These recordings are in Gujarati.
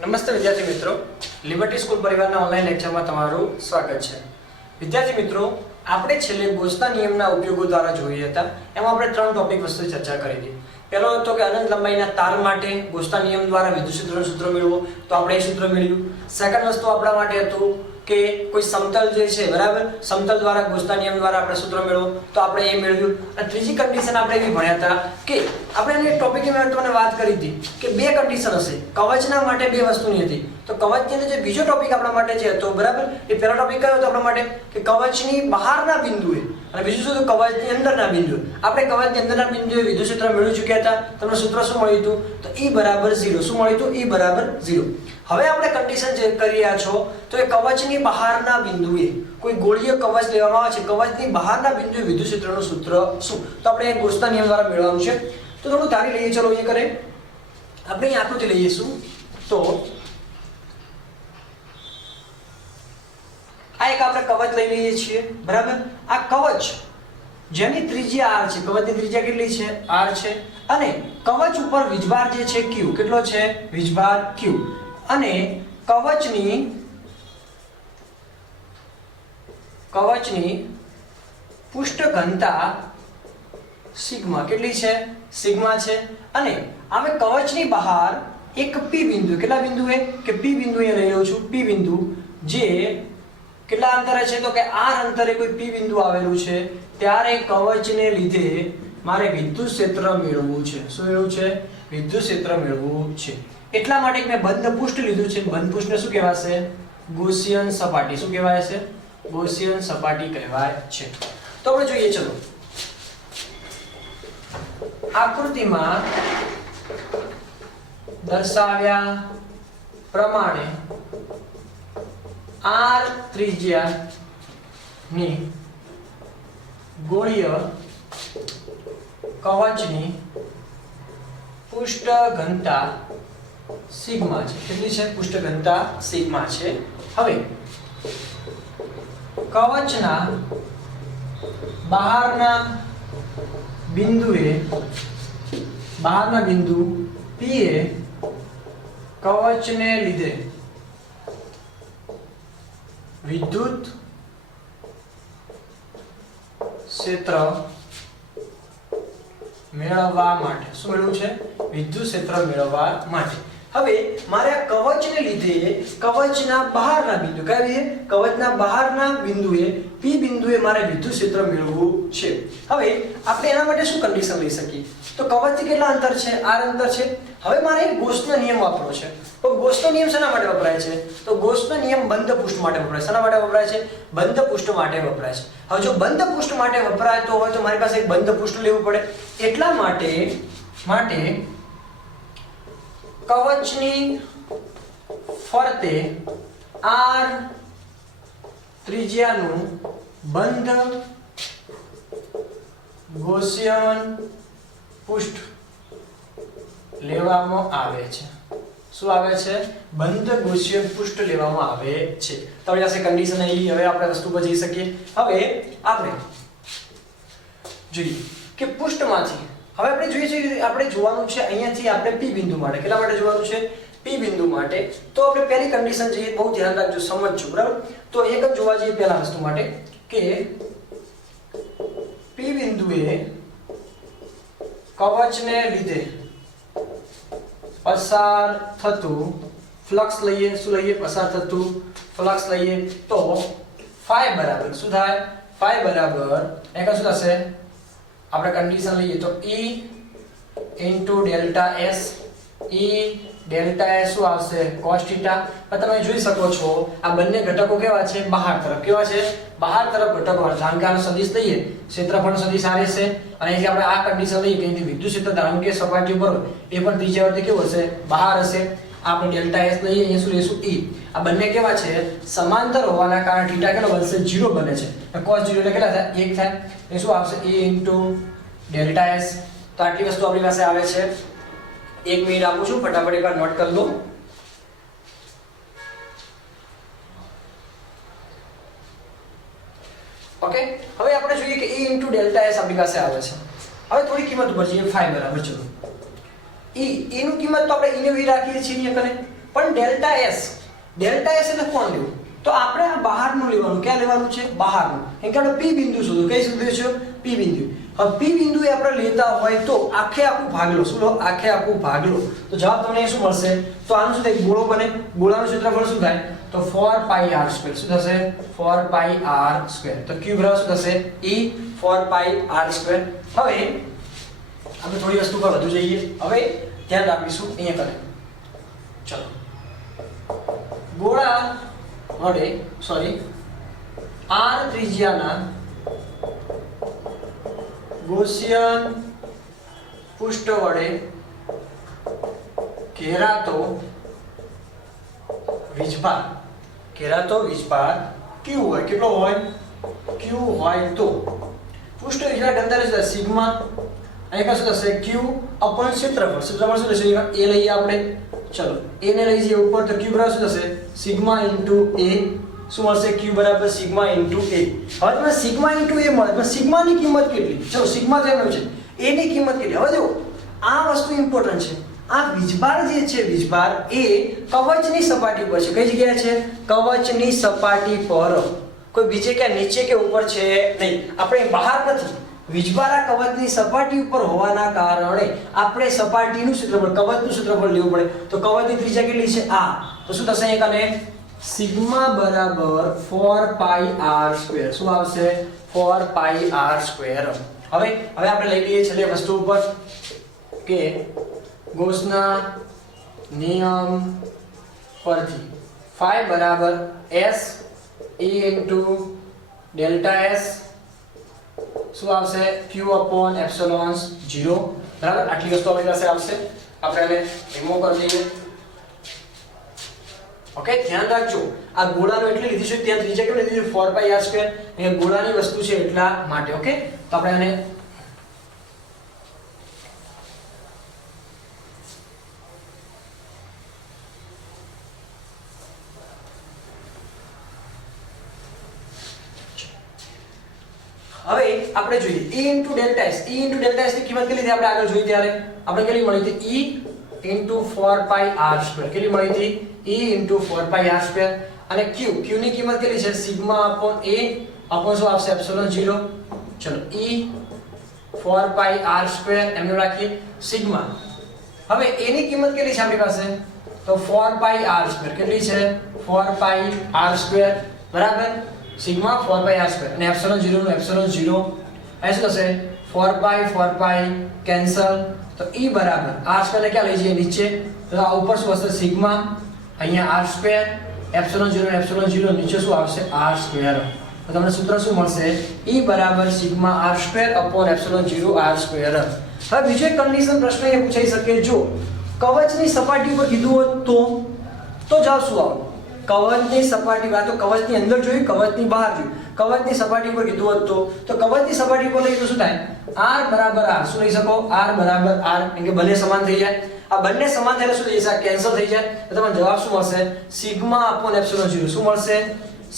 નમસ્તે વિદ્યાર્થી મિત્રો, લિબર્ટી સ્કૂલ પરિવારના ઓનલાઈન લેક્ચરમાં તમારું સ્વાગત છે। વિદ્યાર્થી મિત્રો, આપણે છેલ્લે ગૌસના નિયમના ઉપયોગો દ્વારા જોઈ હતા। એમાં આપણે ત્રણ ટોપિક વિશે ચર્ચા કરી હતી। પહેલો હતો કે અનંત લંબાઈના તાર માટે ગૌસના નિયમ દ્વારા વિદ્યુત ક્ષેત્રનું સૂત્ર મેળવો, તો આપણે એ સૂત્ર મેળવ્યું। સેકન્ડ વસ્તુ આપણા માટે હતું કે કોઈ સમતલ જે છે બરાબર, સમતલ દ્વારા ગૌસના નિયમ દ્વારા આપણે સૂત્ર મેળવો, તો આપણે એ મેળવ્યું। અને ત્રીજી કન્ડિશન આપણે એવી ભણ્યા હતા કે આપણે એ ટોપિકની તમને વાત કરી હતી કે બે કન્ડિશન હશે, કવચના માટે બે વસ્તુની હતી। તો કવચની અંદર જે બીજો ટોપિક આપણા માટે જે હતો બરાબર, એ પહેલો ટોપિક કયો હતો આપણા માટે કે કવચની બહારના બિંદુએ, અને બીજું શું હતું કવચની અંદરના બિંદુએ। આપણે કવચની અંદરના બિંદુએ વિદ્યુત ક્ષેત્ર મેળવી ચૂક્યા હતા। તમને સૂત્ર શું મળ્યું હતું? તો E બરાબર 0। શું મળ્યું હતું? E બરાબર 0। હવે આપણે કન્ડિશન જે કરી રહ્યા છો તો એ કવચની બહારના બિંદુએ કોઈ ગોળીય કવચ લેવામાં આવે છે, કવચની બહારના બિંદુએ વિદ્યુત ક્ષેત્રનું સૂત્ર શું? તો આપણે ગૌસના નિયમ દ્વારા મેળવવાનું છે। તો થોડું ધારી લઈએ, ચલો અહીંયા કરે આપણે અહીં આકૃતિ લઈશું। તો આ એક આપણે કવચ લઈ લઈએ છીએ બરાબર। આ કવચ જેની ત્રિજ્યા r છે, કવચની ત્રિજ્યા કેટલી છે? r છે, અને કવચ ઉપર વીજભાર જે છે q, કેટલો છે? વીજભાર q, અને કવચની પૃષ્ઠ ઘનતા સિગ્મા કેટલી છે? સિગ્મા છે, અને અમે કવચની બહાર એક p બિંદુ, કેટલા બિંદુએ કે p બિંદુ અહીંયા લઈ લઉં છું, p બિંદુ જે કેટલા અંતરે છે? તો કે r અંતરે કોઈ p બિંદુ આવેલું છે, ત્યારે કવચને લીધે મારે વિદ્યુત ક્ષેત્ર મેળવવું છે। શું મેળવવું છે? વિદ્યુત ક્ષેત્ર મેળવવું છે। એટલા માટે મેં બંધ પૃષ્ઠ લીધું છે। બંધ પૃષ્ઠને શું કહેવાશે? ગૌસિયન સપાટી। શું કહેવાય છે? ગૌસિયન સપાટી કહેવાય છે। તો આપણે જોઈએ, ચલો આકૃતિમાં દર્શાવ્યા પ્રમાણે r ત્રિજ્યાની ગોળીય કવચની પૃષ્ઠ ઘનતા સિગ્મા છે। કેટલી છે? પૃષ્ઠ ઘનતા સિગ્મા છે। હવે કવચના બહારના બિંદુ P એ કવચને લીધે વિદ્યુત ક્ષેત્ર મેળવવા માટે, શું મેળવવું છે? વિદ્યુત ક્ષેત્ર મેળવવા માટે। હવે મારે આ કવચને લીધે કવચના બહારના બિંદુ, કયા બિંદુએ? કવચના બહારના બિંદુએ P બિંદુએ મારે વિદ્યુત ક્ષેત્ર મેળવવું છે। હવે આપણે એના માટે શું કન્ડિશન લઈ શકીએ? તો કવચથી કેટલા અંતર છે? r અંતર છે। હવે મારે ગૌસનો નિયમ વાપરવો છે। તો ગૌસનો નિયમ શેના માટે વપરાય છે? તો ગૌસનો નિયમ બંધ પૃષ્ઠ માટે વપરાય છે। શેના માટે વપરાય છે? બંધ પૃષ્ઠ માટે વપરાય છે। હવે જો બંધ પૃષ્ઠ માટે વપરાય તો હોય તો મારી પાસે એક બંધ પૃષ્ઠ લેવું પડે। એટલા માટે કવચની ફરતે r ત્રિજ્યાનું બંધ ગૌસિયન પૃષ્ઠ લેવામાં આવે છે। શું આવે છે? બંધ ગૌસિયન પૃષ્ઠ લેવામાં આવે છે। તો આપણી પાસે કન્ડિશન આવી। હવે આપણે વસ્તુ પર જઈ શકીએ। હવે આપણે જોઈએ કે પૃષ્ઠમાંથી હવે આપણે જોઈએ છે, આપણે જોવાનું છે અહીંયાથી આપણે p બિંદુ માટે, કેટલા માટે જોવાનું છે? p બિંદુ માટે। તો આપણે પહેલી કન્ડિશન જોઈએ, બહુ ધ્યાન રાખજો, સમજજો બરાબર। તો એક જ જોવા જઈએ પહેલા વસ્તુ માટે કે p બિંદુએ કવચને લીધે પસાર થતું ફ્લક્સ લઈએ। શું લઈએ? પસાર થતું ફ્લક્સ લઈએ। તો phi બરાબર શું થાય? phi બરાબર એક શું થશે? આપણે કન્ડિશન લઈએ તો E delta S, E delta S શું આવશે? cos theta. પણ તમે જોઈ શકો છો આ બંને ઘટકો કેવા છે? બહાર તરફ। કેવા છે? બહાર તરફ ઘટકો। ધારો કે આનો સદિશ લઈએ, ક્ષેત્રફળનો સદિશ આ રહેશે, અને અહીંથી આપણે આ કન્ડિશન લઈએ કે અહીંથી વિદ્યુત ક્ષેત્ર ધારો કે સપાટી ઉપર હોય એ પણ ત્રિજ્યાવર્તી કેવું હશે? બહાર હશે। આપણે ડેલ્ટા S લઈએ, અહીંયા શું લેશું? E। આ બંને કેવા છે? સમાંતર હોવાના કારણે થીટા કેટલો બનશે? 0 બને છે। cos 0 એટલે કેટલા થાય? 1 થાય। એ શું આવશે? E delta S। તો આટલી વસ્તુ આપણી પાસે આવે છે। 1 મિનિટ આપું છું, ફટાફટ એકવાર નોટ કરી લો। ઓકે, હવે આપણે જોઈએ કે E ડેલ્ટા S આપણી પાસે આવે છે। હવે થોડી કિંમત ઉપર જઈએ, phi બરાબર, ચલો E નું કિંમત તો આપણે E ને વી રાખીએ છીએ અહીંયા કને, પણ ડેલ્ટા એસ એટલે કોણ લેવું? તો આપણે આ બહારનું લેવાનું. ક્યાં લેવાનું છે? બહારનું. કેમ કે આપણે P બિંદુ શોધો. કઈ શોધ્યું છે? P બિંદુ. હવે P બિંદુ એ આપણે લેતા હોય તો આખે આખું ભાગ લો. શું લો? આખે આખું ભાગ લો. તો જવાબ તમને શું મળશે? તો આનું શું થાય? ગોળો બને. ગોળાનું ક્ષેત્રફળ શું થાય? તો 4πr². શું થશે? 4πr². તો q બરાબર શું થશે? E 4πr². હવે આપણે થોડી વસ્તુ પર વધુ જઈએ. હવે ધ્યાન રાખીશું અહીંયા કરે. ચલો. ગોળા વડે r ત્રિજ્યાના ગૌસિયન પૃષ્ઠ વડે ઘેરાતો વીજભાર q હોય. કેટલો હોય? q હોય તો પૃષ્ઠ વીજભાર ઘનતા શું થશે? સિગ્મા. અહીંયા શું થશે? q અપન ક્ષેત્રફળ. ક્ષેત્રફળ શું થશે? a લઈએ આપણે. ચલો a ને લઈ જઈએ ઉપર. તો q બરાબર શું થશે? Sigma into a. શું મળશે? q બરાબર સિગ્મા ઇન્ટુ a. હવે તમને સિગ્મા ઇન્ટુ a મળે, પણ સિગ્માની કિંમત કેટલી? ચલો સિગ્મા તો એમ છે, a ની કિંમત કેટલી? હવે જો આ વસ્તુ ઇમ્પોર્ટન્ટ છે. આ વીજભાર જે છે, વીજભાર એ કવચની સપાટી પર છે. કઈ જગ્યાએ છે? કવચની સપાટી પર. કોઈ બીજે ક્યાં નીચે કે ઉપર છે નહીં. આપણે બહાર નથી. વીજભાર આ કવચની સપાટી ઉપર હોવાના કારણે આપણે સપાટીનું ક્ષેત્રફળ, કવચનું ક્ષેત્રફળ લેવું પડે. તો કવચની ત્રિજ્યા કેટલી છે? આ. તો શું થશે અહીંયા કને? સિગ્મા બરાબર 4πr². શું આવશે? 4πr². હવે આપણે લઈ લઈએ છેલ્લે વસ્તુ ઉપર કે ગૌસના નિયમ પરથી phi બરાબર s e into delta s શું આવશે? q upon epsilon 0. બરાબર, આટલી વસ્તુ આપણી પાસે આવશે. આપણે આને રિમૂવ કરી દઈએ. ઓકે, ધ્યાન રાખજો. આ ગોળાનો એટલે લીધી છે, ત્યાં ત્રિજ્યા કેમ લીધી છે? 4πr². એ ગોળાની વસ્તુ છે એટલા માટે. ઓકે, તો આપણે આને હવે આપણે જોઈએ E * ΔS. E * ΔS ની કિંમત કેટલી હતી આપણે આગળ જોઈ ત્યારે? આપણે કેટલી મળી હતી? E * 4πr². કેટલી મળી હતી? E * 4πr². અને q ની કિંમત કેટલી છે? સિગ્મા અપોન a અપોન શું આવશે? એપ્સિલોન 0. ચલો E 4πr² એમને રાખીએ સિગ્મા. હવે a ની કિંમત કેટલી છે આપણી પાસે? તો 4πr². કેટલી છે? 4πr². બરાબર, સિગ્મા 4πr² અને એપ્સિલોન 0 નું એપ્સિલોન 0. આ શું થશે? 4π કેન્સલ. તો E બરાબર r² ને ક્યાં લઈ જઈએ? નીચે. તો આ ઉપર શું હશે? સિગ્મા. અહીંયા r² એપ્સિલોન 0 ને એપ્સિલોન 0 નીચે શું આવશે? r². તો તમને સૂત્ર શું મળશે? E બરાબર sigma r² upon epsilon 0 r². હવે બીજો એક કન્ડિશન પ્રશ્ન એ પૂછાઈ શકે, જો કવચની સપાટી ઉપર કીધું હોત તો જવાબ શું આવે? કવચની સપાટી વાત તો કવચની અંદર જોયું, કવચની બહાર જોયું. કવચની સપાટી પર કીધું હોત તો કવચની સપાટી પર લઈએ તો શું થાય? r બરાબર r. શું લઈ શકો? r બરાબર r. કેમ કે બંને સમાન થઈ જાય. આ બંને સમાન થઈને શું થઈ જશે? કેન્સલ થઈ જાય. તો તમને જવાબ શું મળશે? Sigma upon epsilon 0. શું મળશે?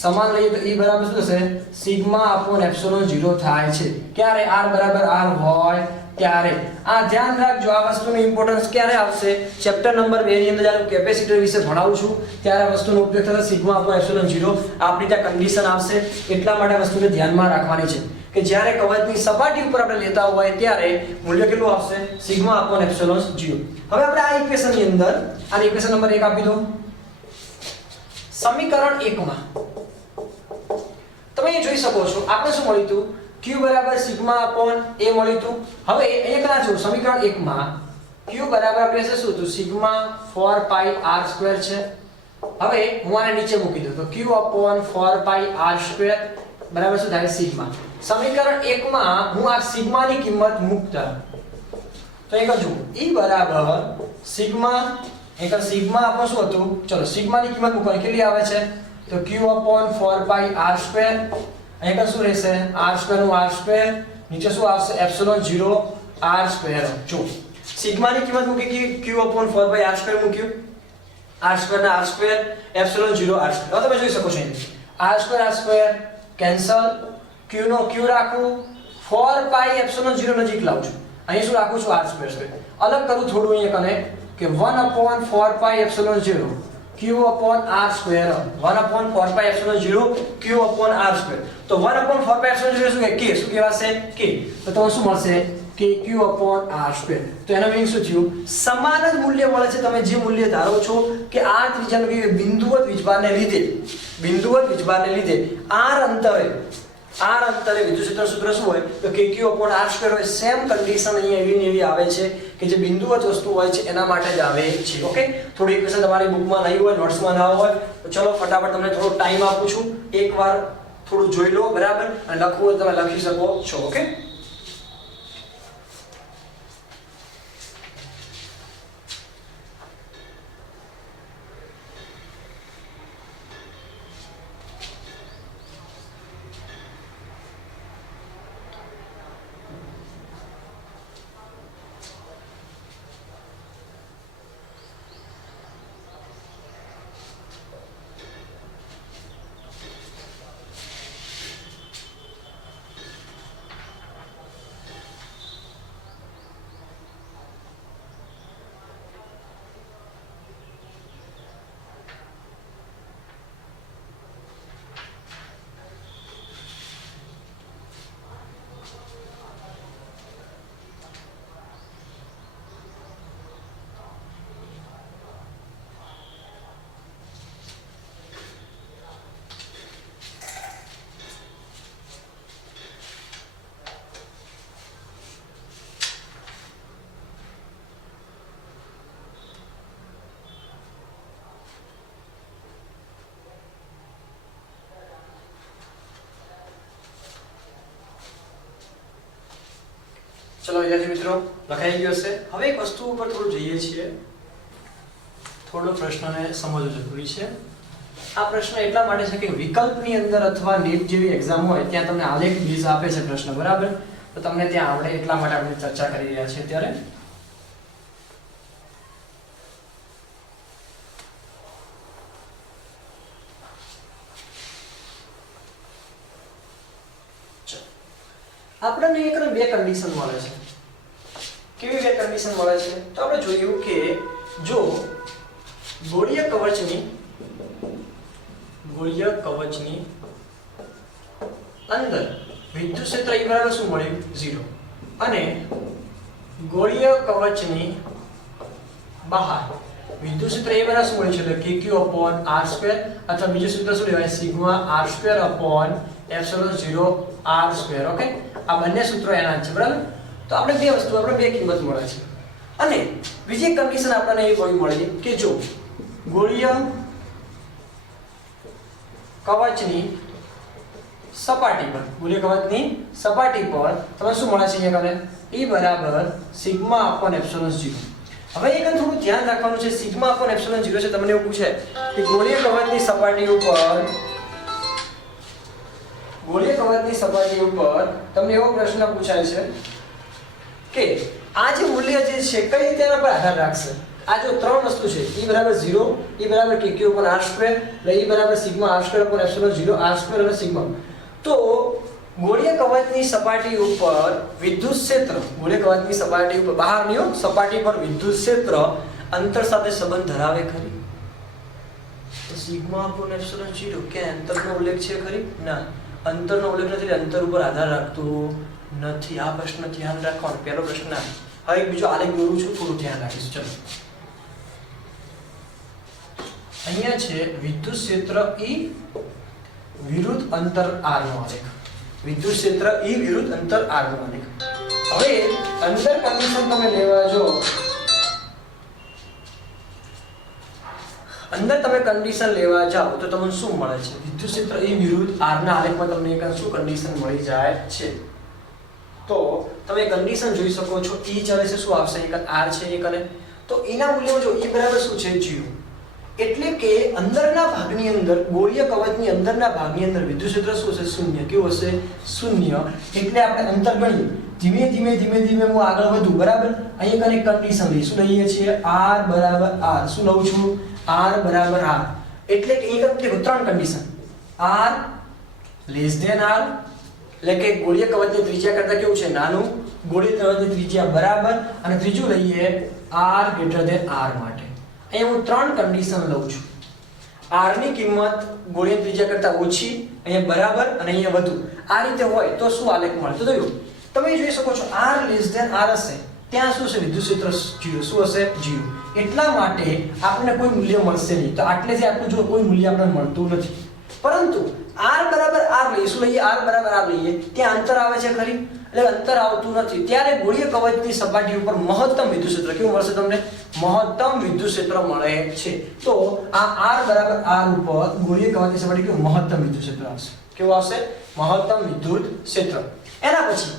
સમાન લઈએ તો E બરાબર શું થશે? સિગ્મા અપોન એપ્સિલોન 0 થાય છે. ક્યારે? r બરાબર r હોય ત્યારે. આ ધ્યાન રાખજો. આ વસ્તુની ઇમ્પોર્ટન્સ ક્યારે આવશે? ચેપ્ટર નંબર 2 ની અંદર જ્યારે હું કેપેસિટર વિશે ભણાવું છું ત્યારે આ વસ્તુનો ઉપયોગ થશે. સિગ્મા અપોન એપ્સિલોન 0 આપણી ત્યાં કન્ડિશન આવશે. એટલા માટે આ વસ્તુને ધ્યાનમાં રાખવાની છે કે જ્યારે કવચની સપાટી ઉપર આપણે લેતા હોય ત્યારે મૂલ્ય કેટલું આવશે? Sigma upon epsilon 0. હવે આપણે આ ઇક્વેશનની અંદર આને ઇક્વેશન નંબર 1 આપી દો. સમીકરણ 1 માં તમે જોઈ શકો છો આપણે શું મળ્યું હતું? q બરાબર સિગ્મા અપોન a મળ્યું હતું. હવે અહીંયા કલા જો સમીકરણ 1 માં q બરાબર આપણે શું હતું? સિગ્મા 4πr² છે. હવે હું આને નીચે મૂકી દઉં તો q અપોન 4πr² બરાબર શું થાય? સિગ્મા. સમીકરણ 1 માં હું આ સિગ્માની કિંમત મૂકતા તો એક જો E બરાબર સિગ્મા સિગ્મા અપોન શું હતું? ચલો સિગ્માની કિંમત મૂકવાની કેટલી આવે છે? તો q અપોન 4πr². અહીંયા શું રહેશે? r² નું r². નીચે શું આવશે? Epsilon 0 r². જો સિગ્માની કિંમત મૂકી કે q અપોન 4πr² મૂક્યું. r² ના r² એપ્સિલોન 0 r². હવે તમે જોઈ શકો છો r² કેન્સલ. q નો q રાખું. 4π એપ્સિલોન 0 નજીક લાવું છું. અહીં શું રાખું છું? r². અલગ કરું થોડું અહીંયા કને કે 1/4πε0 q/r², 1/4πε0 q/r². તો 1/4πε0 શું કે k, શું કહેવાશે k. તો તમને શું મળશે કે q/r². તો એનો મીનિંગ શું થયું? સમાન જ મૂલ્ય મળે છે. તમે જે મૂલ્ય ધારો છો કે r ત્રિજ્યાનું કે બિંદુવત વીજભારને લીધે r અંતરે વિદ્યુત ક્ષેત્ર સૂત્ર શું હોય? તો kq/r² હોય. સેમ કન્ડિશન અહીંયા એવી ને એવી આવે છે કે જે બિંદુવત વસ્તુ હોય છે એના માટે જ આવે છે. ઓકે, થોડી ઇક્વેશન તમારી બુકમાં નહીં હોય, નોટ્સમાં ના હોય તો ચલો ફટાફટ તમને થોડો ટાઈમ આપું છું, એકવાર થોડું જોઈ લો, બરાબર, અને લખવું હોય તમે લખી શકો છો. ઓકે, ચલો વિદ્યાર્થી મિત્રો લખાઈ ગયો છે. હવે એક વસ્તુ ઉપર થોડું જઈએ છીએ, થોડો પ્રશ્નને સમજવું જરૂરી છે. આ પ્રશ્ન એટલા માટે છે કે વિકલ્પની અંદર અથવા નીટ જેવી એક્ઝામ હોય ત્યાં તમને આલેખ બીજ આપે છે પ્રશ્ન, બરાબર, તો તમને ત્યાં આવડે એટલા માટે આપણે ચર્ચા કરી રહ્યા છીએ અત્યારે. આપણને એક બે કન્ડિશન મળે છે. કેવી બે કન્ડિશન મળે છે? તો આપણે જોયું કે જો ગોળીય કવચની અંદર વિદ્યુત ક્ષેત્ર E બરાબર શું મળ્યું? 0. અને ગોળીય કવચની બહાર વિદ્યુત ક્ષેત્ર E બરાબર શું મળ્યું છે? એટલે kq/r² અથવા બીજું સૂત્ર શું લેવાય? σr²/ε0r². ઓકે, આ બંને સૂત્રો એના જ છે, બરાબર. તો આપણે બે કિંમત મળે છે. અને બીજી કન્ડિશન આપણને એ મળી કે જો ગોળીય કવચની સપાટી પર તમને શું મળે છે? અહીંયા કને E બરાબર σ/ε0. હવે એક થોડું ધ્યાન રાખવાનું છે. σ/ε0 છે, તમને એવું પૂછે કે ગોળીય કવચની સપાટી ઉપર તમને એવો પ્રશ્ન પૂછાય છે કે આ જે મૂલ્ય જે છે કઈ રીતે એના પર આધાર રાખશે? આ જો ત્રણ વસ્તુ છે, E બરાબર 0, E બરાબર kq/r², અને E બરાબર σr²/ε0r² અને σ. તો ગોળીય કવચની સપાટી ઉપર વિદ્યુત ક્ષેત્ર, બહારની સપાટી પર વિદ્યુત ક્ષેત્ર અંતર સાથે સંબંધ ધરાવે ખરી? તો σ/ε0 કે અંતરનો ઉલ્લેખ છે ખરી? ના, અંતરનો ઉલ્લેખ નથી, અંતર ઉપર આધાર રાખતું નથી. આ પ્રશ્ન ધ્યાન રાખવાનો, પહેલો પ્રશ્ન. હવે બીજો આલેખ દોરું છું, થોડું ધ્યાન રાખીશું. ચલો, અહીંયા છે વિદ્યુત ક્ષેત્ર E વિરુદ્ધ અંતર r નો આલેખ. વિદ્યુત ક્ષેત્ર E વિરુદ્ધ અંતર r નો આલેખ. હવે અંદર કન્ડિશન તમે લેવા જો, અંદર તમે કન્ડિશન લેવા જાઓ તો તમને શું મળે છે? વિદ્યુત ક્ષેત્ર E વિરુદ્ધ r ના આલેખમાં તમને એક શું કન્ડિશન મળી જાય છે? તો તમે કન્ડિશન જોઈ શકો છો. E ચાલે છે, શું આવશે? એક r છે, એક અને તો એના મૂલ્યો જો E બરાબર શું છે? 0. એટલે કે અંદરના ભાગની અંદર, ગોળીય કવચની અંદરના ભાગની અંદર વિદ્યુત ક્ષેત્ર શું હશે? 0. કેવું હશે? 0. એટલે આપણે અંતર ગણીએ, ધીમે ધીમે હું આગળ વધું, બરાબર. અહીંયા કને કન્ડિશન લઈએ, શું લઈએ છીએ? r બરાબર r. શું લઉં છું? r બરાબર r. એટલે કે એક ત્રણ condition, r less then r, એટલે કે ગોળીય કવચની ત્રિજ્યા કરતા કેવું છે? નાનું. ગોળીય કવચની ત્રિજ્યા બરાબર, અને ત્રીજું લઈએ r ગ્રેટર ધેન r માટે અહીંયા હું ત્રણ કન્ડિશન લઉં છું. r ની કિંમત ગોળીય ત્રિજ્યા કરતા ઓછી, અહીંયા બરાબર અને અહીંયા વધુ. આ રીતે હોય તો શું આલેખ મળે? તો જોયું તમે જોઈ શકો છો r લેસ ધેન r હશે ત્યાં શું છે? વિદ્યુત ક્ષેત્ર 0. શું હશે? 0. એટલા માટે આપણને કોઈ મૂલ્ય મળશે નહીં. તો આટલેથી આટલું જો કોઈ મૂલ્ય આપણને મળતું નથી. પરંતુ r બરાબર r લઈએ, શું લઈએ? r બરાબર r લઈએ, ત્યાં અંતર આવે છે ખરી? એટલે અંતર આવતું નથી. ત્યારે ગોળીય કવચની સપાટી ઉપર મહત્તમ વિદ્યુત ક્ષેત્ર કેવું મળશે તમને? મહત્તમ વિદ્યુત ક્ષેત્ર મળે છે. તો આ r બરાબર r ઉપર ગોળીય કવચની સપાટી કેવું? મહત્તમ વિદ્યુત ક્ષેત્ર આવશે. કેવું આવશે? મહત્તમ વિદ્યુત ક્ષેત્ર. એના પછી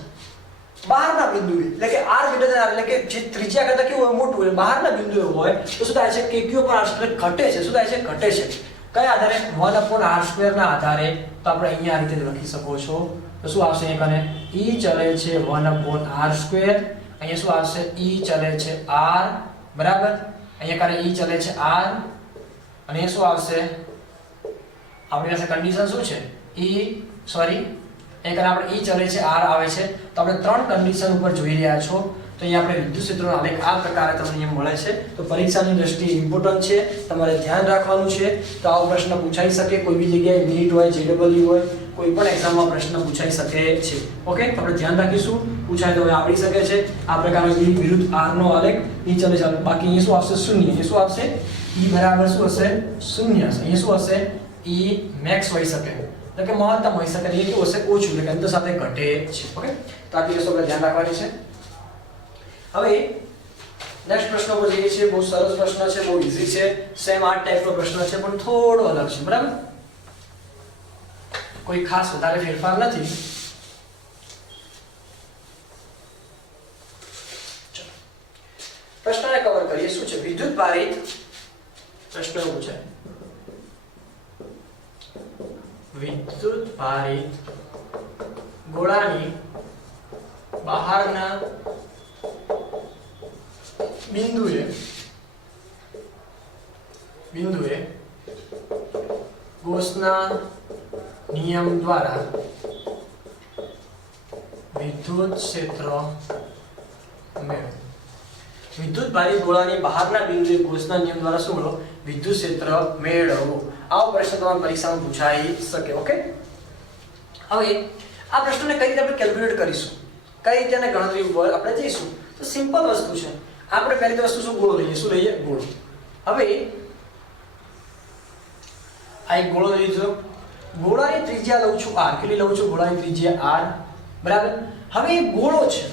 બહારના બિંદુએ એટલે કે r ગ્રેટર ધેન r એટલે કે જે ત્રિજ્યા કરતા કેવું હોય? મોટું હોય. બહારના બિંદુએ હોય તો શું થાય છે? કે q પર r સ્ક્વેર ઘટે છે. શું થાય છે? ઘટે છે. કયા આધારે? 1/r² ના આધારે. તો આપણે અહીંયા આ રીતે લખી શકો છો. તો શું આવશે? અહીંયા કને e ચલે છે 1/r². અહીંયા શું આવશે? e ચલે છે r બરાબર. અહીંયા કને e ચલે છે r અને શું આવશે? આપણી પાસે કન્ડિશન શું છે? એક આપણે e ચલે છે r આવે છે. તો આપણે ત્રણ કન્ડિશન ઉપર જોઈ રહ્યા છો. તો અહીંયા આપણે વિદ્યુત ક્ષેત્રનો આલેખ આ પ્રકારે તમને અહીંયા મળે છે. તો પરીક્ષાની દ્રષ્ટિએ ઇમ્પોર્ટન્ટ છે, તમારે ધ્યાન રાખવાનું છે. તો આવો પ્રશ્ન પૂછાઈ શકે કોઈ બી જગ્યાએ, નીટ હોય, જેડબલ્યુ હોય, કોઈ પણ એક્ઝામમાં પ્રશ્ન પૂછાઈ શકે છે. ઓકે, તો આપણે ધ્યાન રાખીશું. પૂછાય તો હવે આવડી શકે છે. આ પ્રકારનો e વિરુદ્ધ r નો આલેખ e ચલે છે. બાકી અહીંયા શું આવશે? 0. અહીંયા શું આવશે? e બરાબર શું હશે? 0 હશે. અહીંયા શું હશે? e મેક્સ હોઈ શકે, એટલે કે મહત્તમ હોઈ શકે. એ કેવું હશે? ઓછું, એટલે કે અંતર સાથે ઘટે છે. ઓકે, તો આ વસ્તુ આપણે ધ્યાન રાખવાની છે. હવે નેક્સ્ટ પ્રશ્ન પર જઈએ છીએ. બહુ સરસ પ્રશ્ન છે, બહુ ઈઝી છે. સેમ આ ટાઈપનો પ્રશ્ન છે પણ થોડો અલગ છે. બરાબર, કોઈ ખાસ વધારે ફેરફાર નથી. પ્રશ્નને કવર કરીએ. શું છે? વિદ્યુત ભારિત પ્રશ્ન પૂછાય. વિદ્યુત ભારિત ગોળાની બહારના બિંદુએ ગૌસના નિયમ દ્વારા વિદ્યુત ક્ષેત્ર મેળવો. વિદ્યુત ભારિત ગોળાની બહારના બિંદુએ ગૌસના નિયમ દ્વારા શું મેળવો? વિદ્યુત ક્ષેત્ર મેળવો. આવો પ્રશ્ન તમારી પરીક્ષામાં પૂછાઈ શકે. ઓકે, હવે આ પ્રશ્નને કઈ રીતે આપણે કેલ્ક્યુલેટ કરીશું, કઈ રીતે આને ગણતરી ઉપર આપણે જઈશું? તો સિમ્પલ વસ્તુ છે. આપણે પહેલી વસ્તુ શું? ગોળો લઈએ. શું લઈએ? ગોળો. હવે આ એક ગોળો લીધો. ગોળાની ત્રિજ્યા લઉં છું r. કેટલી લઉં છું? ગોળાની ત્રિજ્યા r બરાબર. હવે એ ગોળો છે,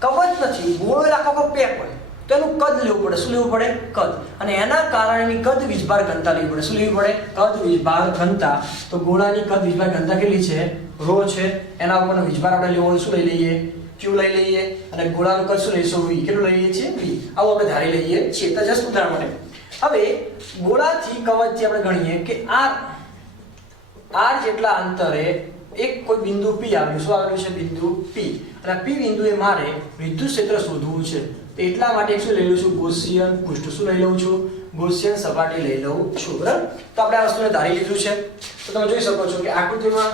કવચ નથી. ગોળો એટલે આખો પેક હોય તો એનું કદ લેવું પડે. શું લેવું પડે? કદ. અને એના કારણે કદ વીજભાર ઘનતા લેવી પડે. શું લેવી પડે? કદ વીજભાર ઘનતા. તો ગોળાની કદ વીજભાર ઘનતા કેટલી છે? ρ છે. એના ઉપરનો વીજભાર આપણે લેવો હોય શું લઈ લઈએ? q લઈ લઈએ. અને ગોળાનું કદ શું લઈશું? v. કેટલું લઈ લઈએ છીએ? v. આવું આપણે ધારી લઈએ છીએ. તો જસ્ટ ઉદાહરણ માટે હવે ગોળાથી કવચથી આપણે ગણીએ કે r જેટલા અંતરે એક કોઈ બિંદુ p આવ્યું. શું આવેલું છે? બિંદુ p. અને p બિંદુએ મારે વિદ્યુત ક્ષેત્ર શોધવું છે. તો એટલા માટે શું લઈ લઉં છું? ગૌસિયન પૃષ્ઠ. શું લઈ લઉં છું? ગૌસિયન સપાટી લઈ લઉં છું. બરાબર, તો આપણે આ વસ્તુને ધારી લીધું છે. તો તમે જોઈ શકો છો કે આકૃતિમાં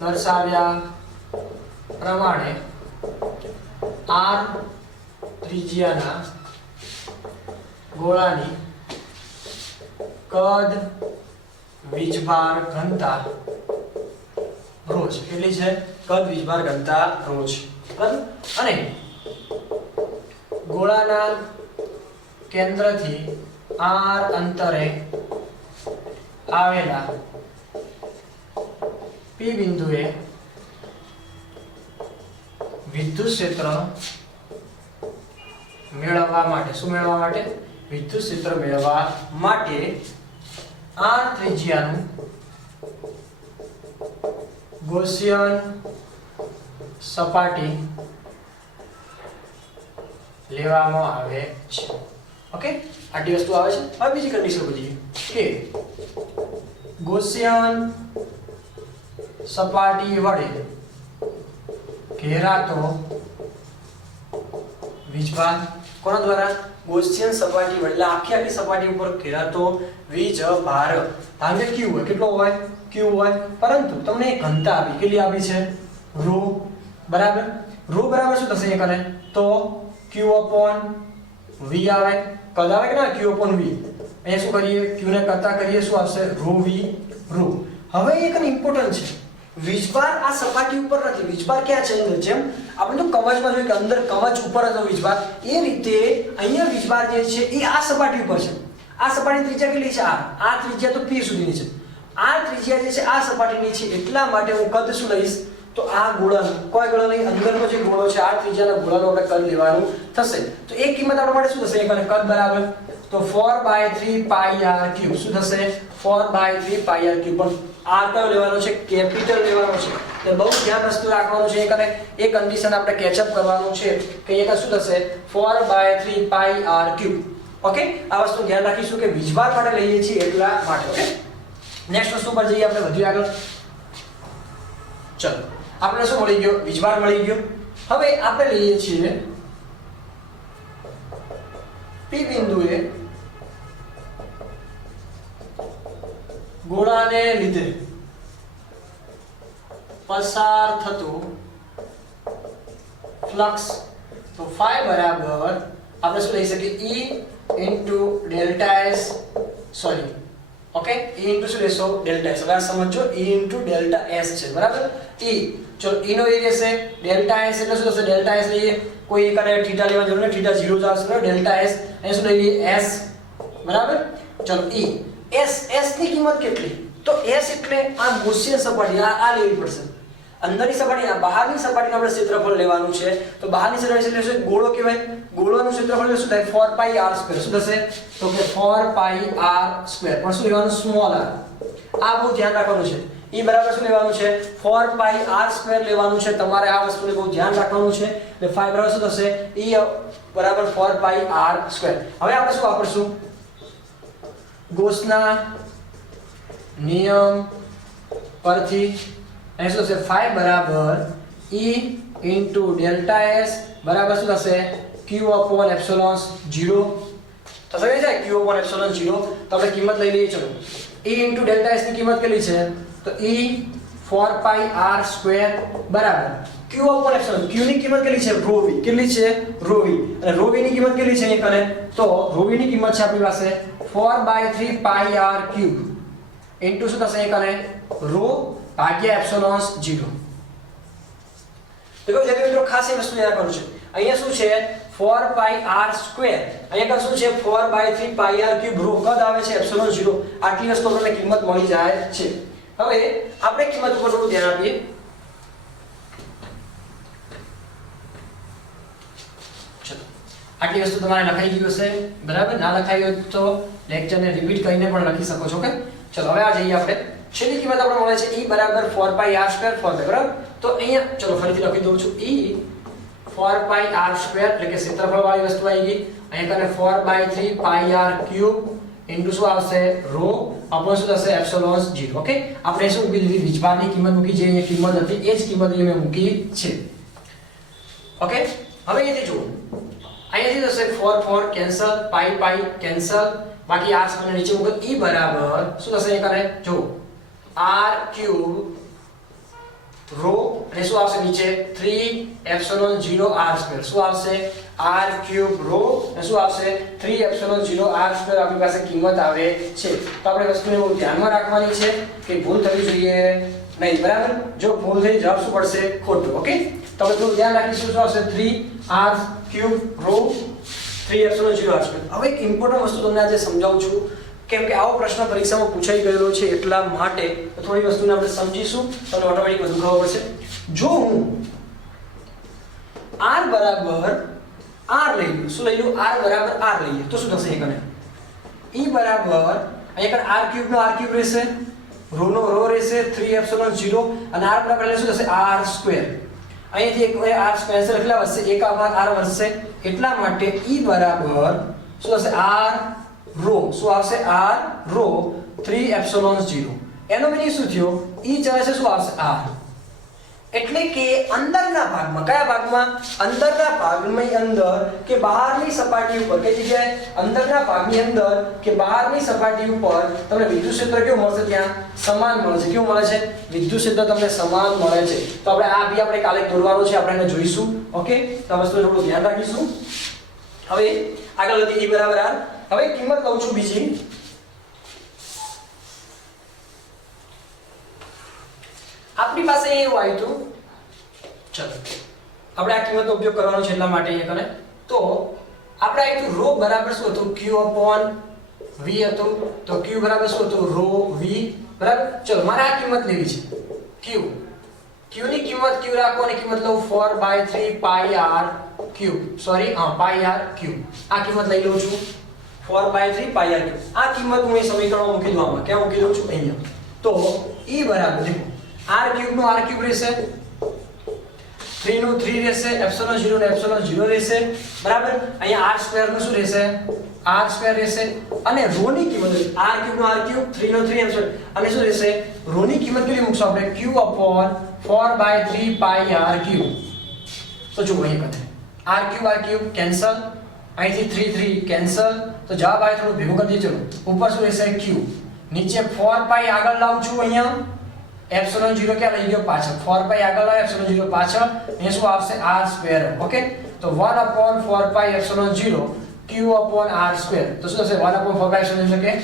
દર્શાવ્યા પ્રમાણે r ત્રિજ્યાના ગોળાની કદ વીજભાર ઘનતા ρ છે. કેટલી છે? કદ વીજભાર ઘનતા ρ છે. બરાબર, અને ગોળાના કેન્દ્રથી r અંતરે આવેલા p બિંદુએ વિદ્યુત ક્ષેત્ર મેળવવા માટે શું મેળવવા માટે? વિદ્યુત ક્ષેત્ર મેળવવા માટે r ત્રિજ્યાનું ગૌસિયન સપાટી લેવામાં આવે છે. ઓકે, આટલી વસ્તુ આવે છે. હવે બીજી કન્ડિશન બધી કે ગૌસિયન સપાટી વડે ઘેરાતો વીજભાર. કોના દ્વારા? ગૌસિયન સપાટી વડે. આખી સપાટી ઉપર ઘેરાતો વીજભાર ધારો q હોય. કેટલો હોય? q હોય. પરંતુ તમને એક ઘનતા આપી. કેટલી આપી છે? ρ બરાબર. રો બરાબર શું થશે અહીંયા કને તો q upon v આવે, કદ આવે કે ના q upon v, અહીંયા શું કરીએ q ને કરતા કરીએ શું આવશે રો v રો. હવે એક ઇમ્પોર્ટન્ટ છે, વીજભાર આ સપાટી ઉપર નથી, વીજભાર ક્યાં છે અંદર, જેમ આપણે તો કવચમાં જોઈએ કે અંદર કવચ ઉપર હતો વીજભાર, એ રીતે અહીંયા વીજભાર જે છે એ આ સપાટી ઉપર છે. આ સપાટી ત્રિજ્યા કેટલી છે આ ત્રિજ્યા તો p સુધીની છે, આ ત્રિજ્યા જે છે આ સપાટીની છે, એટલા માટે હું કદ શું લઈશ તો આ ગોળાનું, કોઈ ગોળો નહીં, અંદરનો જે ગોળો છે આ ત્રિજ્યાના ગોળાનું આપણે કદ લેવાનું થશે. તો એક કિંમત આપણા માટે શું થશે એક કદ બરાબર તો 4/3 pi r cube શું થશે 4/3 pi r cube. પણ r કયો લેવાનો છે કેપિટલ લેવાનો છે, એટલે બહુ ધ્યાન વસ્તુ રાખવાનું છે. એકને એક કન્ડિશન આપણે કેચઅપ કરવાનું છે કે એક શું થશે 4/3 pi r cube. ઓકે, આ વસ્તુ ધ્યાન રાખીશું કે વીજભાર માટે લઈએ છીએ એટલા માટે. ઓકે, નેક્સ્ટ વસ્તુ પર જઈએ આપણે વધુ આગળ. ચલો આપણે શું મળી ગયો વીજભાર મળી ગયો. હવે આપણે લઈએ છીએ P બિંદુએ ગોળાને લીધે પસાર થતું ફ્લક્સ, તો phi બરાબર આપણે શું લઈ શકીએ E delta S, sorry okay E શું લેશો ડેલ્ટા S. હવે આ સમજો E ડેલ્ટા S છે બરાબર. E ચલો E નો એ રહેશે ડેલ્ટા S એટલે શું થશે ડેલ્ટા S લઈએ, કોઈ એક અને થીટા લેવાની જરૂર નથી, થીટા 0 જ આવશે ને ડેલ્ટા S. અહીં શું લઈ લઈએ S બરાબર. ચલો E S ની કિંમત કેટલી તો S એટલે આ ગોસીય સપાટી આ લેવી પડશે, અંદરની સપાટી આ બહારની સપાટીનું આપણે ક્ષેત્રફળ લેવાનું છે. તો બહારની સપાટી એટલે શું ગોળો કહેવાય, ગોળાનું ક્ષેત્રફળ શું થાય 4 pi r સ્ક્વેર. શું થશે તો કે 4 pi r સ્ક્વેર, પણ શું લેવાનું સ્મોલ r. આ બહુ ધ્યાન રાખવાનું છે. E બરાબર શું લેવાનું છે 4 pi r સ્ક્વેર લેવાનું છે, તમારે આ વસ્તુને બહુ ધ્યાન રાખવાનું છે. એટલે phi બરાબર શું થશે E બરાબર 4 pi r સ્ક્વેર. હવે આપણે શું વાપરશું ગોસના નિયમ પરથી અહીં શું થશે phi બરાબર E ડેલ્ટા S બરાબર શું થશે q upon epsilon 0 થશે કે જાય q upon epsilon 0. તો આપણે કિંમત લઈ લઈએ. ચલો E ડેલ્ટા S ની કિંમત કેટલી છે તો E 4 pi r સ્ક્વેર બરાબર q upon epsilon, q ની કિંમત કેટલી છે rho v, કેટલી છે rho v, અને rho v ની કિંમત કેટલી છે અહીં કરે તો rho v ની કિંમત છે આપણી પાસે 4/3 pi r cube ઇન્ટુ શું થશે અહીં કરે rho ભાગ્યા એપ્સિલોન 0. देखो जब મિત્રો ખાસ એ વસ્તુ યાદ કરવું છે, અહીંયા શું છે 4 pi r સ્ક્વેર, અહીંયા શું છે 4/3 pi r ક્યુબ, રો કદ આવે છે એપ્સિલોન 0. આટલી વસ્તુ આપણને કિંમત મળી જાય છે. હવે આપણે કિંમત ઉપર થોડું ધ્યાન આપીએ. ચલો આટલી વસ્તુ તમારે લખાઈ ગઈ હશે બરાબર, ના લખાઈ હોય તો લેક્ચરને રિપીટ કરીને પણ લખી શકો છો. ઓકે ચલો હવે આ જઈએ આપણે છેલ્લી કિંમત આપણે મળે છે E બરાબર 4 pi r સ્ક્વેર 4 બરાબર. તો અહીંયા ચલો ફરીથી લખી દઉં છું E 4 pi r સ્ક્વેર એટલે કે ક્ષેત્રફળ વાળી વસ્તુ આવી ગઈ. અહીંયા કને 4/3 pi r ક્યુબ ઇન્ટુ શું આવશે રો અપોન શું થશે એપ્સિલોન 0. ઓકે આપણે શું મૂકી દીધી વીજભારની કિંમત મૂકી, જે અહીંયા કિંમત હતી એ જ કિંમત અહીંયા મેં મૂકી છે. ઓકે હવે અહીંયાથી જુઓ, અહીંયાથી થશે 4 કેન્સલ, pi કેન્સલ, બાકી r સ્ક્વેર નીચે મૂકો. E બરાબર શું થશે અહીંયા કરે જો r ક્યુબ રો અને શું આવશે નીચે 3 એપ્સિલોન 0 r સ્ક્વેર, શું આવશે r ક્યુબ રો અને શું આવશે 3 એપ્સિલોન 0 r સ્ક્વેર આપણી પાસે કિંમત આવે છે. તો આપણે વસ્તુને બહુ ધ્યાનમાં રાખવાની છે કે ભૂલ થવી જોઈએ નહીં બરાબર. જો ભૂલ થઈ જવાબ શું પડશે ખોટું. ઓકે તો આપણે થોડું ધ્યાન રાખીશું. શું આવશે 3 r cube rho 3 epsilon 0 r square. હવે એક ઇમ્પોર્ટન્ટ વસ્તુ તમને આજે સમજાવું છું, કેમ કે આવો પ્રશ્ન પરીક્ષામાં પૂછાઈ ગયેલો છે એટલા માટે થોડી વસ્તુને આપણે સમજીશું તો ઓટોમેટિક બધું ખબર પડશે. જો હું r બરાબર r લઈ લઉં, શું લઈ લઉં r બરાબર r લઈએ તો શું થશે અહીંયા કને E બરાબર અહીંયા કને r ક્યુબ નો r ક્યુબ રહેશે, રો નો રો રહેશે 3 એપ્સિલોન 0 અને r બરાબર એટલે શું થશે r સ્ક્વેર. અહીંયાથી એક r સ્ક્વેર છે એટલા વધશે, એક r વધશે, એટલા માટે E બરાબર શું થશે r રો, શું આવશે r રો 3 એપ્સિલોન 0. એનો મીનિંગ શું થયો E ચાલે છે શું આવશે r, એટલે કે અંદરના ભાગમાં, કયા ભાગમાં? અંદરના ભાગની અંદર કે બહારની સપાટી ઉપર, કઈ જગ્યાએ? અંદરના ભાગની અંદર કે બહારની સપાટી ઉપર તમને વિદ્યુત ક્ષેત્ર કેવું મળશે? ત્યાં સમાન મળે છે. કેવું મળે છે? વિદ્યુત ક્ષેત્ર તમને સમાન મળે છે. તો આપણે આ બી આપણે કાલે દોરવાનો છે, આપણે એને જોઈશું. ઓકે, તો આ વસ્તુ થોડું ધ્યાન રાખીશું. હવે આગળ વધી E બરાબર R. હવે કિંમત લઉં છું બીજી. આપણી પાસે એવું આવ્યું હતું, ચલો આપણે આ કિંમતનો ઉપયોગ કરવાનો છે એટલા માટે અહીંયા કરે. તો આપણે આવ્યું હતું ρ બરાબર શું હતું? Q upon V હતું. તો Q બરાબર શું હતું? ρ V બરાબર. ચલો મારે આ કિંમત લેવી છે. Q ની કિંમત Q રાખો અને કિંમત લઉં 4/3 pi r cube. સોરી, હા, pi r cube. આ કિંમત લઈ લઉં છું 4/3 pi r cube. આ કિંમત હું અહીં સમીકરણમાં મૂકી દઉં. આમાં ક્યાં મૂકી દઉં છું? અહીંયા. તો E બરાબર દેખો r cube નો r cube રહેશે, 3 નું 3 રહેશે, એપ્સિલોન 0 નો એપ્સિલોન 0 રહેશે બરાબર. અહીંયા r સ્ક્વેર નું શું રહેશે? r સ્ક્વેર રહેશે. અને ρ ની કિંમત r cube નો r cube, 3 નો 3 એપ્સિલોન, અને શું રહેશે? ρ ની કિંમત કેટલી મૂકશું આપણે? Q upon 4/3 pi r cube. તો જો અહીં કથે r cube કેન્સલ, અહીંથી 3 3 કેન્સલ. તો જવાબ આવે થોડું ભેગું કરી દેજો. ઉપર શું રહેશે? Q. નીચે 4 pi આગળ લાવું છું. અહીંયા એપ્સિલોન 0 ક્યાં લઈ ગયો? પાછળ. 4 pi આગળ આવે, એપ્સિલોન 0 પાછળ. અહીંયા શું આવશે? r square. ઓકે, તો 1 upon 4 pi epsilon 0 Q upon r square. તો શું થશે? 1 upon 4 pi એપ્સિલોન 0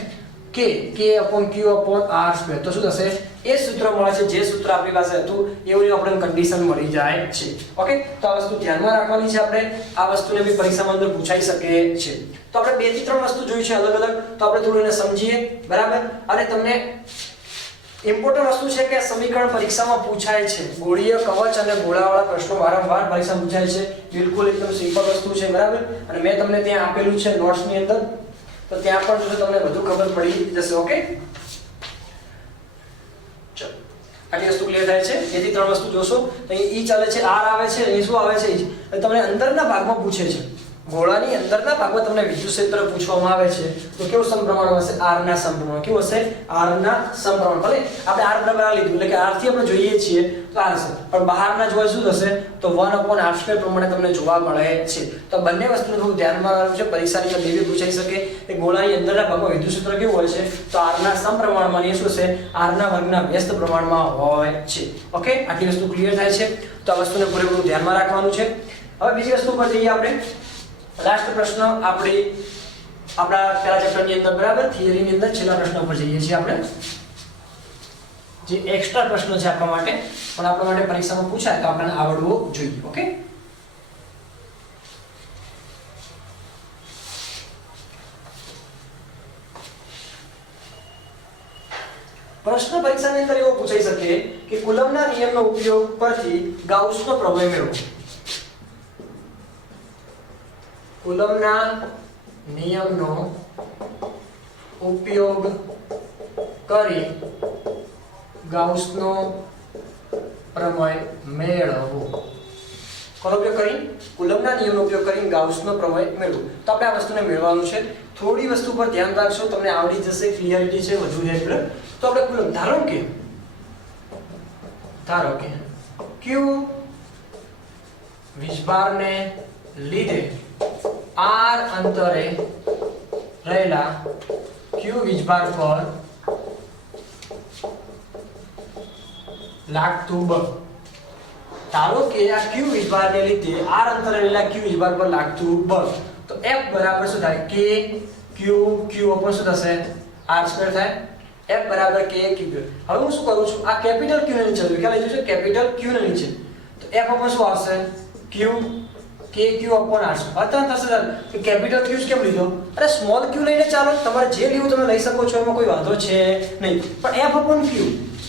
કે k upon Q upon r square. તો શું થશે? એ સૂત્ર મળે છે જે સૂત્ર આપણી પાસે હતું એવું આપણને કન્ડિશન મળી જાય છે. ઓકે, તો આ વસ્તુ ધ્યાનમાં રાખવાની છે આપણે. આ વસ્તુને બી પરીક્ષામાં અંદર પૂછાઈ શકે છે. તો આપણે 2 થી 3 વસ્તુ જોઈ છે અલગ અલગ. તો આપણે થોડું એને સમજીએ બરાબર. અને તમને ઇમ્પોર્ટન્ટ વસ્તુ છે કે સમીકરણ પરીક્ષામાં પૂછાય છે. ગોળીય કવચ અને ગોળાવાળા પ્રશ્નો વારંવાર પરીક્ષામાં પૂછાય છે. બિલકુલ એકદમ સિમ્પલ વસ્તુ છે બરાબર. અને મેં તમને ત્યાં આપેલું છે નોટ્સની અંદર, તો ત્યાં પણ જો તમને વધુ ખબર પડી જશે. ઓકે, ચલો આટલી વસ્તુ ક્લિયર થાય છે. 2 થી 3 વસ્તુ જોશો તો અહીં E ચાલે છે, R આવે છે, અહીં શું આવે છે? તમને અંદરના ભાગમાં પૂછે છે. ગોળાની અંદરના ભાગમાં તમને વિદ્યુત ક્ષેત્ર પૂછવામાં આવે છે તો કેવું સમપ્રમાણ હશે? R ના સમપ્રમાણ. કેવું હશે? R ના સમપ્રમાણ. ભલે આપણે R બરાબર આ લીધું એટલે કે R થી આપણે જોઈએ છીએ તો R છે, પણ બહારના જોઈએ શું થશે? તો 1/r² પ્રમાણે તમને જોવા મળે છે. તો બંને વસ્તુનું થોડું ધ્યાનમાં રાખવું છે. પરીક્ષાની અંદર બે પૂછાઈ શકે કે ગોળાની અંદરના ભાગમાં વિદ્યુત ક્ષેત્ર કેવું હોય છે? તો R ના સમપ્રમાણમાં, એ શું છે? R ના વર્ગના વ્યસ્ત પ્રમાણમાં હોય છે. ઓકે, આટલી વસ્તુ ક્લિયર થાય છે. તો આ વસ્તુને પૂરેપૂરું ધ્યાનમાં રાખવાનું છે. હવે બીજી વસ્તુ પર જઈએ આપણે. લાસ્ટ પ્રશ્ન આપણા પહેલા ચેપ્ટરની અંદર બરાબર, થિયરીની અંદર છેલ્લા પ્રશ્ન ઉપર જઈએ છીએ આપણે. જે એક્સ્ટ્રા પ્રશ્ન છે આપણા માટે, પણ આપણા માટે પરીક્ષામાં પૂછાય તો આપણને આવડવો જોઈએ. ઓકે, પ્રશ્ન પરીક્ષાની અંદર એવો પૂછાઈ શકે કે કુલમ્બના નિયમનો ઉપયોગ પરથી ગાઉસનો પ્રમેય મેળવો. કુલમ્બના નિયમનો ઉપયોગ કરી ગાઉસનો પ્રમેય મેળવવો. કોનો ઉપયોગ કરી? કુલમ્બના નિયમનો ઉપયોગ કરી ગાઉસનો પ્રમેય મેળવવો. તો આપણે આ વસ્તુને મેળવવાનું છે. થોડી વસ્તુ પર ધ્યાન રાખશો, તમને આવડી જશે, ક્લિયરિટી છે વધુ છે એટલે. તો આપણે કુલમ્બ ધારો કે Q વીજભારને લીધે r અંતરે રહેલા Q વીજભાર પર લાગતું બળ. ધારો કે આ Q વીજભારને લીધે r અંતરે રહેલા Q વીજભાર પર લાગતું બળ. તો F બરાબર શું થાય? K Q ઉપર શું થશે? r² થાય. F બરાબર K Q. હવે હું શું કરું છું? આ કેપિટલ Q ને નીચે લઉં. ક્યાં લઈ જશે? કેપિટલ Q ને નીચે. તો F ઉપર શું આવશે? Q KQ upon r. અત્યારે થશે કે કેપિટલ Q કેમ લીધો? અરે સ્મોલ q લઈને ચાલો, તમારે જે લેવું તમે લઈ શકો છો, એમાં કોઈ વાંધો છે નહીં. પણ F upon Q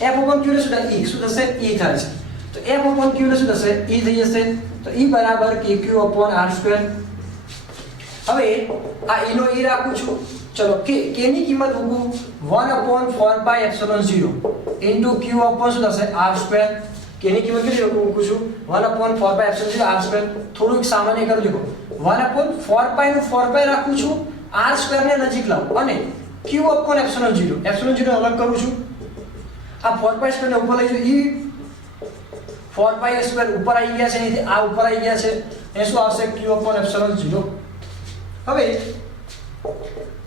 એટલે શું થાય? E. શું થશે? E થાય છે. તો F upon Q એટલે શું થશે? E થઈ જશે. તો E બરાબર KQ upon r². હવે આ E નો E રાખું છું. ચલો K ની કિંમત મૂકું 1/4πε0 into Q upon શું થશે? r². K ની કિંમત કેટલી મૂકું છું? 1/4πε0 r². થોડુંક સામાન્ય કરી દેખો. 1/4π નું 4π રાખું છું, r² ને નજીક લાવું અને Q upon ε0 અલગ કરું છું. આ 4π² ને ઉપર લઈ જાઉં, 4πr² ઉપર આવી ગયા છે, અહીંથી આ ઉપર આવી ગયા છે, એ શું આવશે q/ε0. હવે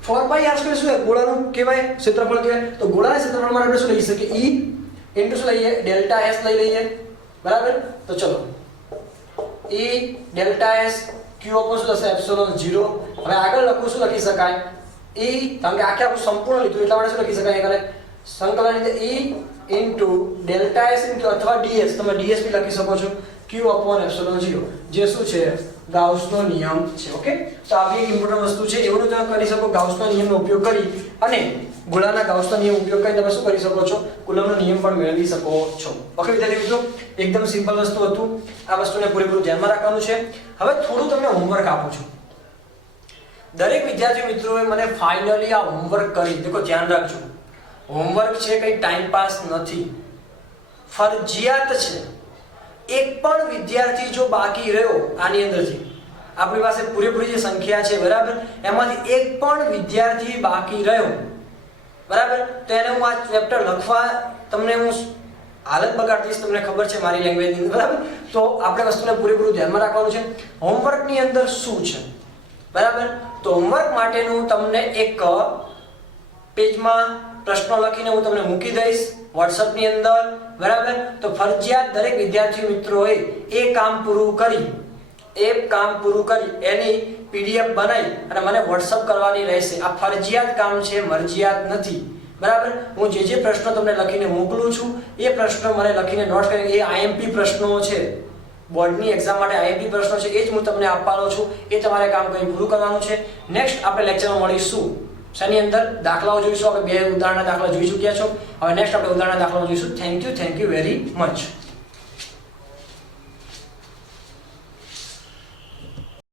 4πr² શું છે? ગોળાનું કહેવાય, ક્ષેત્રફળ કહેવાય. તો ગોળાના ક્ષેત્રફળ માટે આપણે શું લઈ શકીએ? E ઇન્ટુ શું લઈએ? ડેલ્ટા S લઈ લઈએ. બરાબર? તો ચલો E ડેલ્ટા S q/શું થશે? ε0. હવે આગળ લખું, શું લખી શકાય? E, કારણ કે આખે આખું સંપૂર્ણ લીધું એટલા માટે શું લખી શકાય? અહીંયા સંકલન એટલે E into delta S into અથવા ds, તમે ds બી લખી શકો છો, q/ε0, જે શું છે? ગાઉસનો નિયમ છે. ઓકે, તો આ બી એક ઇમ્પોર્ટન્ટ વસ્તુ છે. એવું તમે કરી શકો, ગાઉસનો નિયમનો ઉપયોગ કરી અને ગોળાના ગાઉસનો નિયમ ઉપયોગ કરી તમે શું કરી શકો છો? કુલમ્બનો નિયમ પણ મેળવી શકો છો. ઓકે વિદ્યાર્થી મિત્રો, એકદમ સિમ્પલ વસ્તુ હતું. આ વસ્તુને પૂરેપૂરું ધ્યાનમાં રાખવાનું છે. હવે થોડું તમને હોમવર્ક આપું છું. દરેક વિદ્યાર્થી મિત્રોએ મને ફાઇનલી આ હોમવર્ક કરી દેખો, ધ્યાન રાખજો. હોમવર્ક છે કંઈ ટાઈમ પાસ નથી, ફરજિયાત છે. એક પણ વિદ્યાર્થી જો બાકી રહ્યો આની અંદરથી, આપણી પાસે પૂરેપૂરી જે સંખ્યા છે બરાબર, એમાંથી એક પણ વિદ્યાર્થી બાકી રહ્યો બરાબર, તો એને હું આ ચેપ્ટર લખવા તમને હું હાલત બગાડી દઈશ. તમને ખબર છે મારી લેંગ્વેજની, બરાબર. તો આપણે વસ્તુને પૂરેપૂરું ધ્યાનમાં રાખવાનું છે. હોમવર્કની અંદર શું છે બરાબર? તો હોમવર્ક માટેનું તમને એક પેજમાં પ્રશ્નો લખીને હું તમને મૂકી દઈશ WhatsApp ની અંદર, બરાબર. તો ફરજિયાત દરેક વિદ્યાર્થી મિત્રોએ એ કામ પૂરું કરી એની PDF બનાવી અને મને WhatsApp કરવાની રહેશે. આ ફરજિયાત કામ છે, મરજિયાત નથી, બરાબર. હું જે પ્રશ્નો તમને લખીને મોકલું છું એ પ્રશ્નો મને લખીને નોટ કરી, એ IMP પ્રશ્નો છે, બોર્ડની એક્ઝામ માટે IMP પ્રશ્નો છે, એ જ હું તમને આપવાનો છું. એ તમારે કામ કરી પૂરું કરવાનું છે. નેક્સ્ટ આપણે લેક્ચરમાં મળીશું શેની અંદર? દાખલાઓ જોઈશું. આપણે 2 ઉદાહરણના દાખલા જોઈ ચૂક્યા છો. હવે નેક્સ્ટ આપણે ઉદાહરણના દાખલાઓ જોઈશું. Thank you very much.